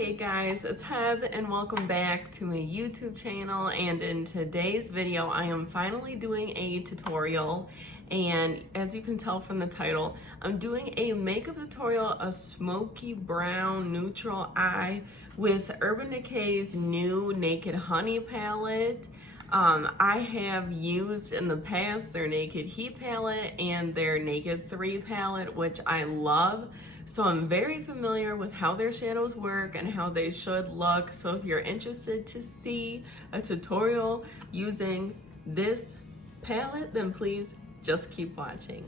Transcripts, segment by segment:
Hey guys, it's Heath and welcome back to my YouTube channel. And in today's video I am finally doing a tutorial, and as you can tell from the title, I'm doing a makeup tutorial, a smoky brown neutral eye with Urban Decay's new Naked Honey palette. I have used in the past their Naked Heat palette and their Naked 3 palette, which I love. So I'm very familiar with how their shadows work and how they should look. So if you're interested to see a tutorial using this palette, then please just keep watching.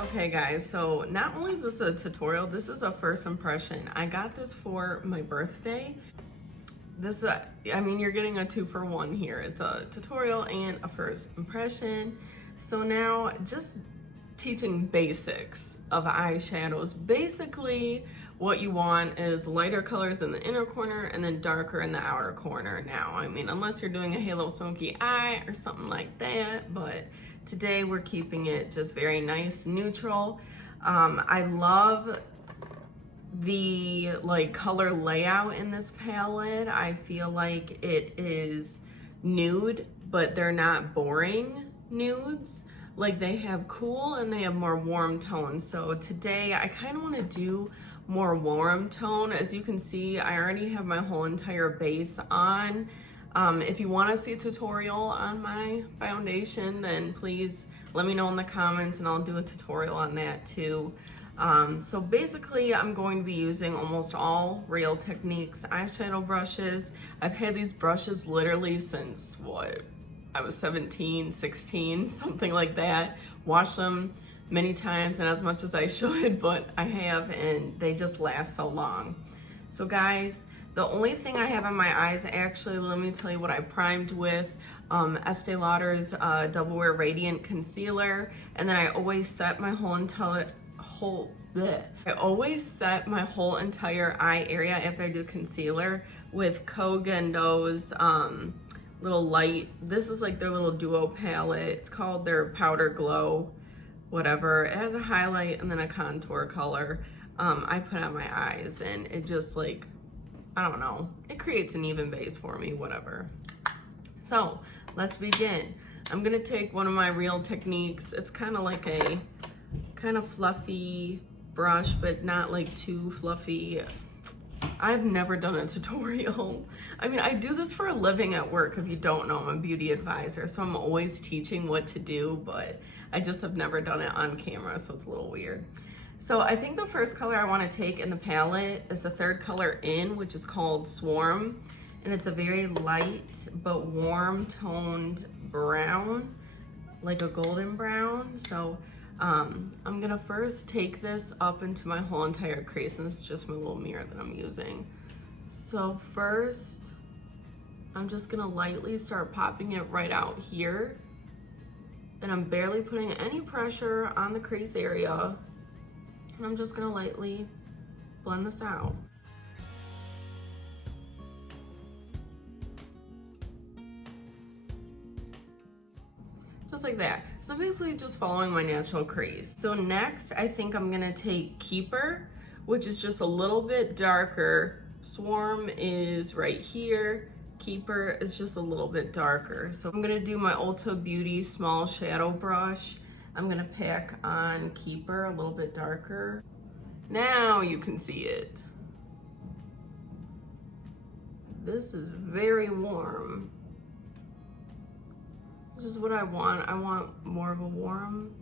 Okay guys, so not only is this a tutorial, this is a first impression. I got this for my birthday. This, I mean, you're getting a 2-for-1 here. It's a tutorial and a first impression. So now just teaching basics of eyeshadows. Basically, what you want is lighter colors in the inner corner and then darker in the outer corner. Now, I mean, unless you're doing a halo smoky eye or something like that, but today we're keeping it just very nice, neutral. I love the color layout in this palette. I feel like it is nude, but they're not boring nudes. Like, they have cool and they have more warm tones. So today I kind of want to do more warm tone. As you can see, I already have my whole entire base on. If you want to see a tutorial on my foundation, then please let me know in the comments and I'll do a tutorial on that too. So basically I'm going to be using almost all Real Techniques eyeshadow brushes. I've had these brushes literally since I was 17, 16, something like that. Washed them many times and as much as I should, but I have, and they just last so long. So guys, the only thing I have on my eyes, actually, let me tell you what I primed with. Estee Lauder's Double Wear Radiant Concealer, and then I always set my whole entire eye area after I do concealer with Kogendo's little light. This is like their little duo palette. It's called their Powder Glow, whatever. It has a highlight and then a contour color. I put on my eyes and it just I don't know, it creates an even base for me, whatever. So let's begin. I'm gonna take one of my Real Techniques. It's kind of like a fluffy brush, but not like too fluffy. I've never done a tutorial. I mean, I do this for a living at work. If you don't know, I'm a beauty advisor, so I'm always teaching what to do, but I just have never done it on camera, so it's a little weird. So I think the first color I want to take in the palette is the third color in, which is called Swarm, and it's a very light but warm toned brown, like a golden brown. So I'm gonna first take this up into my whole entire crease, and it's just my little mirror that I'm using. So first, I'm just gonna lightly start popping it right out here, and I'm barely putting any pressure on the crease area, and I'm just gonna lightly blend this out. Just like that. So basically just following my natural crease. So next, I think I'm gonna take Keeper, which is just a little bit darker. Swarm is right here. Keeper is just a little bit darker. So I'm gonna do my Ulta Beauty small shadow brush. I'm gonna pack on Keeper a little bit darker. Now you can see it. This is very warm. Which is what I want. I want more of a warm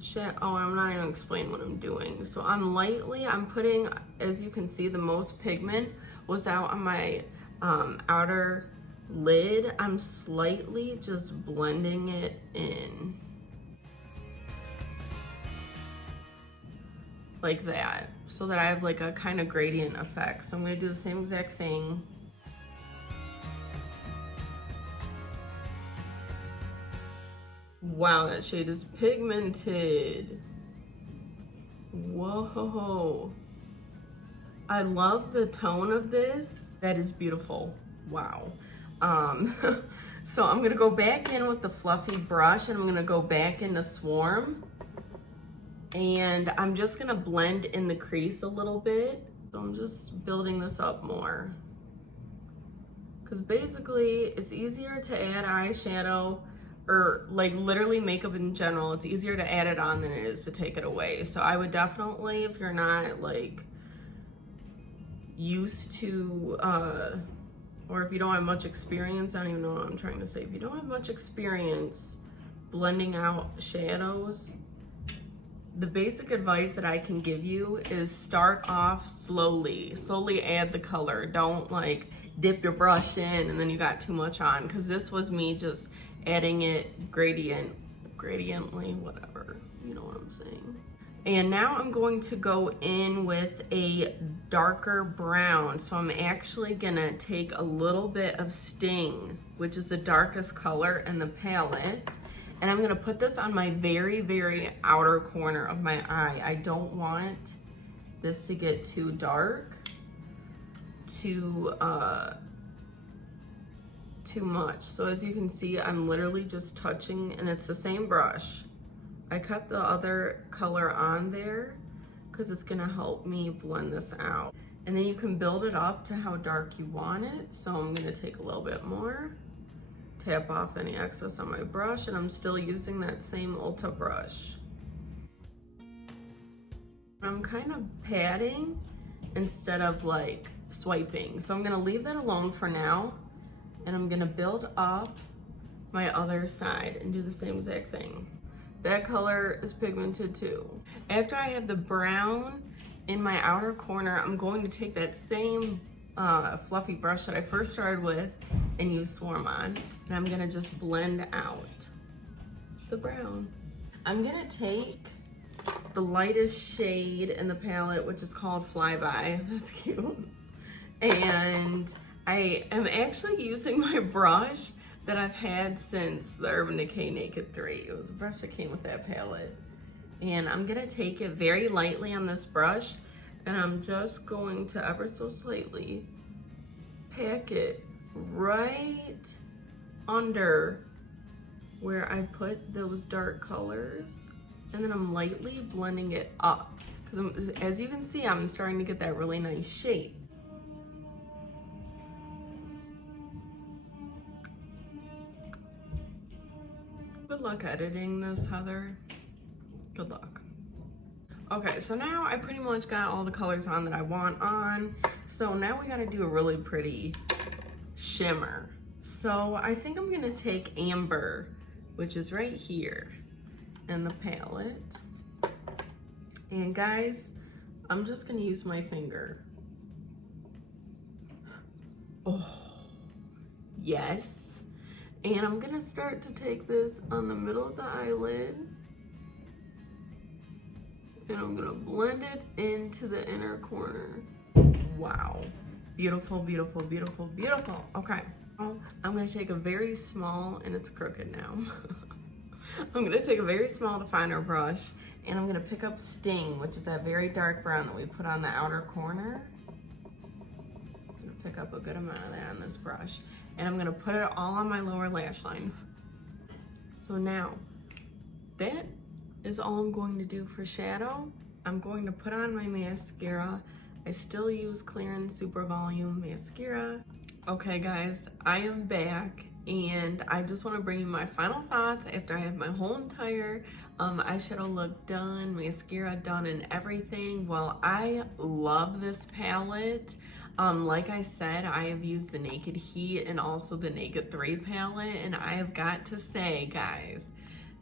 shade. Oh, I'm not even explaining what I'm doing. So I'm putting, as you can see, the most pigment was out on my outer lid. I'm slightly just blending it in. Like that. So that I have like a kind of gradient effect. So I'm gonna do the same exact thing. Wow, that shade is pigmented. Whoa. I love the tone of this. That is beautiful. Wow. So I'm gonna go back in with the fluffy brush and I'm gonna go back into Swarm. And I'm just gonna blend in the crease a little bit. So I'm just building this up more. Because basically it's easier to add eyeshadow, or like literally makeup in general, it's easier to add it on than it is to take it away. So I would definitely, if you're not like used to, or if you don't have much experience, I don't even know what I'm trying to say. If you don't have much experience blending out shadows, the basic advice that I can give you is start off slowly. Slowly add the color. Don't like dip your brush in and then you got too much on, because this was me just adding it gradiently, whatever, you know what I'm saying. And now I'm going to go in with a darker brown. So I'm actually gonna take a little bit of Sting, which is the darkest color in the palette, and I'm gonna put this on my very, very outer corner of my eye. I don't want this to get too dark, too much. So as you can see, I'm literally just touching, and it's the same brush. I kept the other color on there because it's gonna help me blend this out. And then you can build it up to how dark you want it. So I'm gonna take a little bit more, tap off any excess on my brush, and I'm still using that same Ulta brush. I'm kind of patting instead of like swiping. So I'm gonna leave that alone for now, and I'm gonna build up my other side and do the same exact thing. That color is pigmented too. After I have the brown in my outer corner, I'm going to take that same fluffy brush that I first started with and use Swarm on, and I'm gonna just blend out the brown. I'm gonna take the lightest shade in the palette, which is called Flyby. That's cute. And I am actually using my brush that I've had since the Urban Decay Naked 3. It was a brush that came with that palette. And I'm gonna take it very lightly on this brush, and I'm just going to ever so slightly pack it right under where I put those dark colors. And then I'm lightly blending it up. Because as you can see, I'm starting to get that really nice shape. Good luck editing this, Heather. Good luck. Okay, so now I pretty much got all the colors on that I want on. So now we gotta do a really pretty shimmer. So I think I'm gonna take Amber, which is right here in the palette. And guys, I'm just gonna use my finger. Oh, yes. And I'm gonna start to take this on the middle of the eyelid, and I'm gonna blend it into the inner corner. Wow, beautiful, beautiful, beautiful, beautiful. Okay, I'm gonna take a very small, and it's crooked now. I'm gonna take a very small definer brush, and I'm gonna pick up Sting, which is that very dark brown that we put on the outer corner. I'm gonna pick up a good amount of that on this brush, and I'm gonna put it all on my lower lash line. So now, that is all I'm going to do for shadow. I'm going to put on my mascara. I still use Clarins Super Volume Mascara. Okay guys, I am back, and I just wanna bring you my final thoughts after I have my whole entire eyeshadow look done, mascara done, and everything. Well, I love this palette. Like I said, I have used the Naked Heat and also the Naked 3 palette, and I have got to say, guys,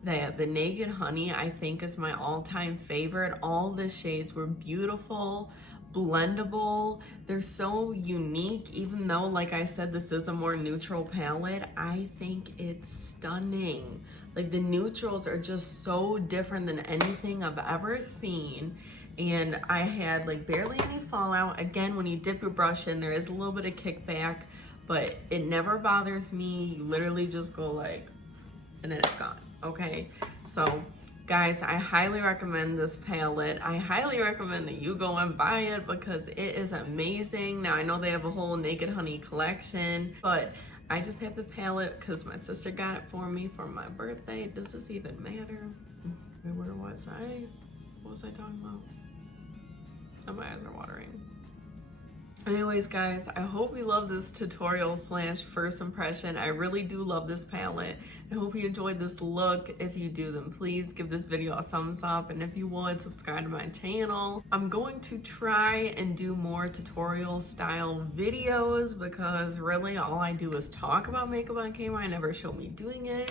that the Naked Honey I think is my all-time favorite. All the shades were beautiful, blendable. They're so unique, even though, like I said, this is a more neutral palette. I think it's stunning. Like, the neutrals are just so different than anything I've ever seen. And I had like barely any fallout. Again, when you dip your brush in, there is a little bit of kickback, but it never bothers me. You literally just go like, and then it's gone, okay? So guys, I highly recommend this palette. I highly recommend that you go and buy it because it is amazing. Now, I know they have a whole Naked Honey collection, but I just have the palette because my sister got it for me for my birthday. Does this even matter? Where was I? What was I talking about? Oh, my eyes are watering. Anyways, guys, I hope you love this tutorial slash first impression. I really do love this palette. I hope you enjoyed this look. If you do, then please give this video a thumbs up. And if you would, subscribe to my channel. I'm going to try and do more tutorial style videos because really all I do is talk about makeup on camera. I never show me doing it.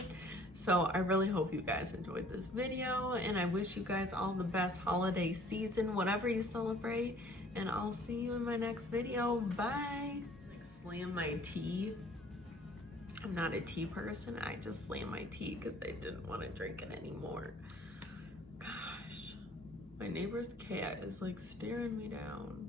So I really hope you guys enjoyed this video, and I wish you guys all the best holiday season, whatever you celebrate, and I'll see you in my next video. Bye. Like slam my tea. I'm not a tea person. I just slammed my tea because I didn't want to drink it anymore. Gosh, my neighbor's cat is like staring me down.